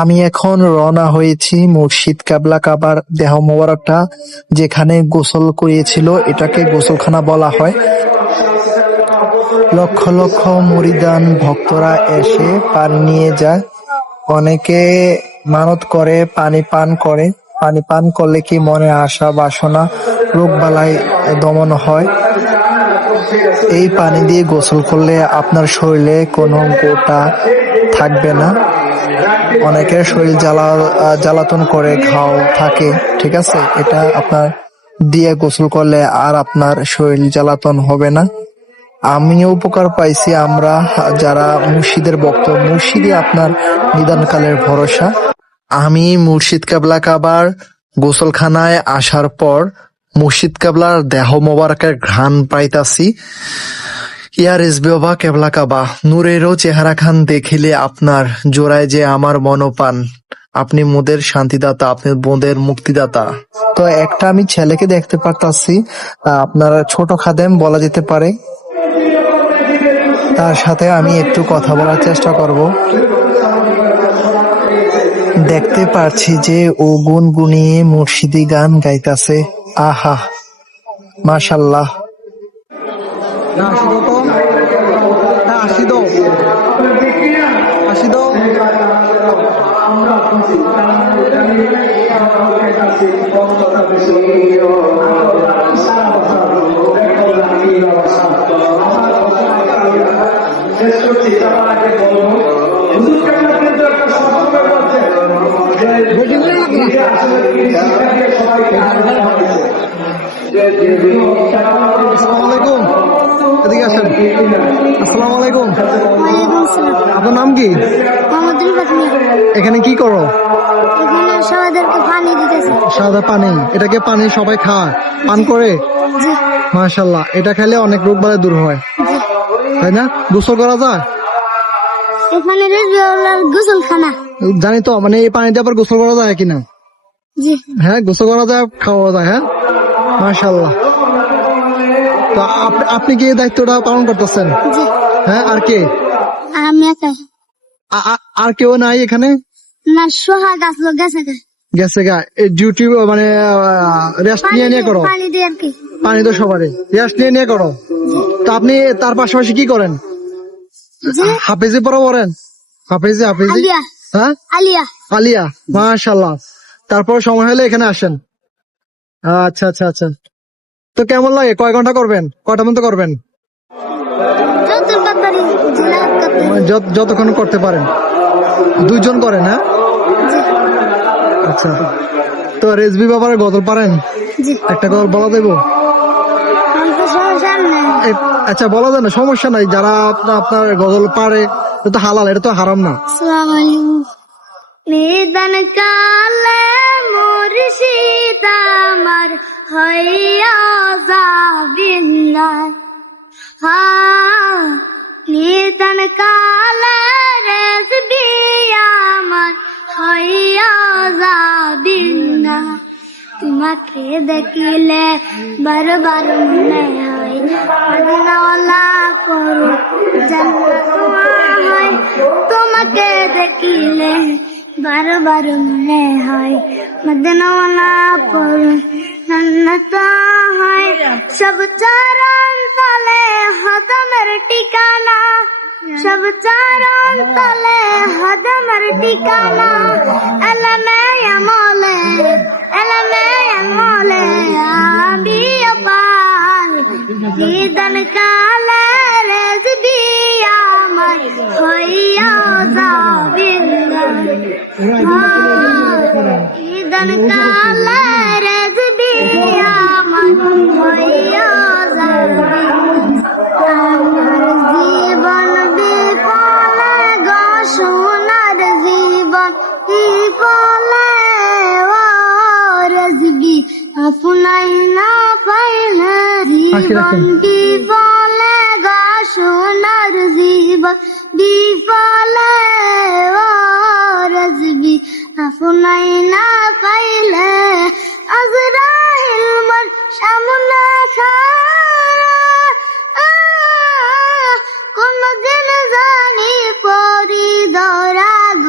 আমি এখন রওনা হয়েছি মুর্শিদ কাবলা কাবার দেহ মোবারকটা, যেখানে গোসল করিয়েছিল, এটাকে গোসলখানা বলা হয়। লক্ষ লক্ষ মরিদান ভক্তরা এসে পানি নিয়ে যায়। অনেকে মানত করে, পানি পান করে। পানি পান করলে কি মনে আশা, বাসনা, রোগ বালাই দমন হয়? এই পানি দিয়ে গোসল করলে আপনার শরীরে কোনো গোটা থাকবে না। অনেকের শরীর জ্বালা, জ্বালাতন করে ঘাও থাকে, ঠিক আছে? এটা আপনার দিয়ে গোসল করলে আর আপনার শরীর জ্বালাতন হবে না। আমিও উপকার পাইছি, আমরা যারা মুর্শিদের ভক্ত, মুর্শিদই আপনার নিদানকালের ভরসা। আমি মুর্শিদ কাবলা কাবার গোসলখানায় আসার পর মুর্শিদ কাবলার দেহ মোবারকের ঘ্রাণ পাইতাছি। ইয়ার এসবে বা কেবলা কাবা। নূরেরও চেহারা খান দেখিলে আপনার জোড়ায় যে আমার মনোপান। আপনি মোদের শান্তিদাতা, আপনি মোদের মুক্তিদাতা। তো একটা আমি ছেলেকে দেখতে পারতাছি আপনার ছোট খাদেম বলা যেতে পারে। তার সাথে আমি একটু কথা বলার চেষ্টা করব। দেখতে পারছি যে ও গুনগুনিয়ে মুর্শিদি গান গাইতাছে। আহা, মাশাল্লাহ। না আশি দাও তো? না আশি দাও আশি দাও বেশি করে লাগবে না। আসসালামু আলাইকুম। এদিকে আসেন আসসালামু আলাইকুম ওয়ালাইকুম আসসালাম আপনার নাম কি? এখানে কি করো? পানি সাদা পানি। এটাকে পানি সবাই খায়। পান করে? মাশাল্লাহ এটা খেলে অনেক রোগ বালাই দূর হয়। তাই না? গোসল করা যায়? এখানে গোসলখানা। জানি তো মানে এই পানিতে আবার গোসল করা যায় কিনা? হ্যাঁ গোসল করা যায় খাওয়া যায় হ্যাঁ? মাশাল্লাহ তো আপ- আপনি কি এই দায়িত্বটা পালন করতেছেন? হ্যাঁ আর কে? আমি আর কেউ নাই এখানে? না সোহাগ আসলো গেছে। গেছে গা। ডিউটি মানে রেস্ট নিয়ে নিয়ে করো। পানি তো সবারই। রেস্ট নিয়ে নিয়ে করো। তো আপনি তার পাশাপাশি কি করেন? হাফেজি পড়া পড়েন হাফেজি হাফেজি? হ্যাঁ? আলিয়া। আলিয়া মাশাল্লাহ তারপর সময় হলে এখানে আসেন। আচ্ছা আচ্ছা আচ্ছা। তো কেমন লাগে? কয় ঘণ্টা করবেন? কয়টা মতো করবেন? যত তাড়াতাড়ি জেলা করতে মানে যতক্ষণ করতে পারেন। দুইজন করেন হ্যাঁ? আচ্ছা। তো রেজবি ব্যাপারে গজল পারেন? একটা গজল বলা দেবো আচ্ছা বলা যায় না সমস্যা নাই। যারা আপনার আপনার গজল পারে এটা তো হালাল এটা তো হারাম না। নিদান কালে মুর্শিদ আমার হইয়া যাবিনা হা, নিদান কালে রেজবি আমার হইয়া যাবিনা তোমাকে দেখিলে বারবার মনে হয় মদিনাওয়ালা করো জান্নাত হয় তোমাকে দেখিলে বারবার মনে হয় মদিনাওয়ালা করো জান্নাত হয়। সব চরণ তলে হদমের ঠিকানা। সব চরণ তলে হদমের ঠিকানা। এলমে আমলে এলমে আমলে আবি পাল। দিদান কালে রেজবি বিফলে গা সোনার জীবন বিফলে রজবি। আপনাই না পাইলে আজরাহিল মন সামনে কোন দিন জানি পরি দরা ঘ।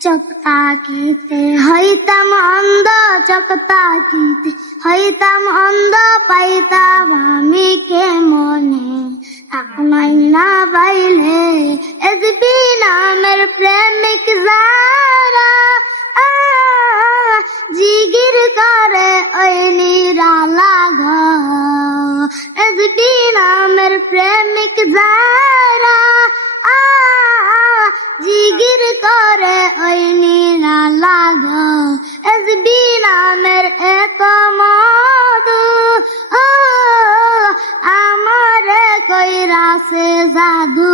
চোখ তাকিতে হইতাম অন্ধ চোখ তাকিতে হইতাম অন্ধ পাইতাম আমি কে মনে আপনাই না পাইলে এসবি নামের প্রেমিক যারা জাদু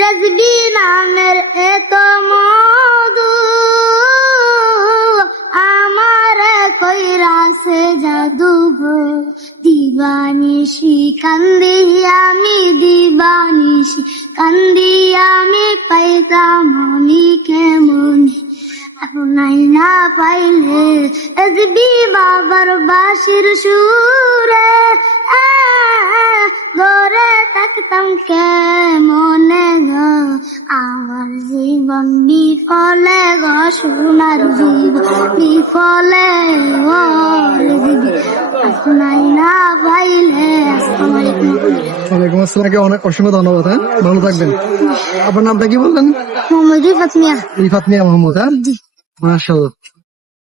রজবি নামের এত মধু, আমার কইরাছে জাদু গো। দিবানিশি কান্দি, আমি দিবানিশি কান্দি, আমি পাইতাম আমি কেমন? আপনাই না পাইলে এসবি বাবার বাসির সুরে গড়ে থাকতাম কেমনে গো? আমার জীবন বিফলে গো সোনার জীবন বিফলে আসসালামু অনেক অসংখ্য ধন্যবাদ হ্যাঁ? ভালো থাকবেন। আপনার নামটা কি বললেন? রিফাত মিয়া। রিফাত মিয়া মোহাম্মদ হ্যাঁ? মাশাআল্লাহ।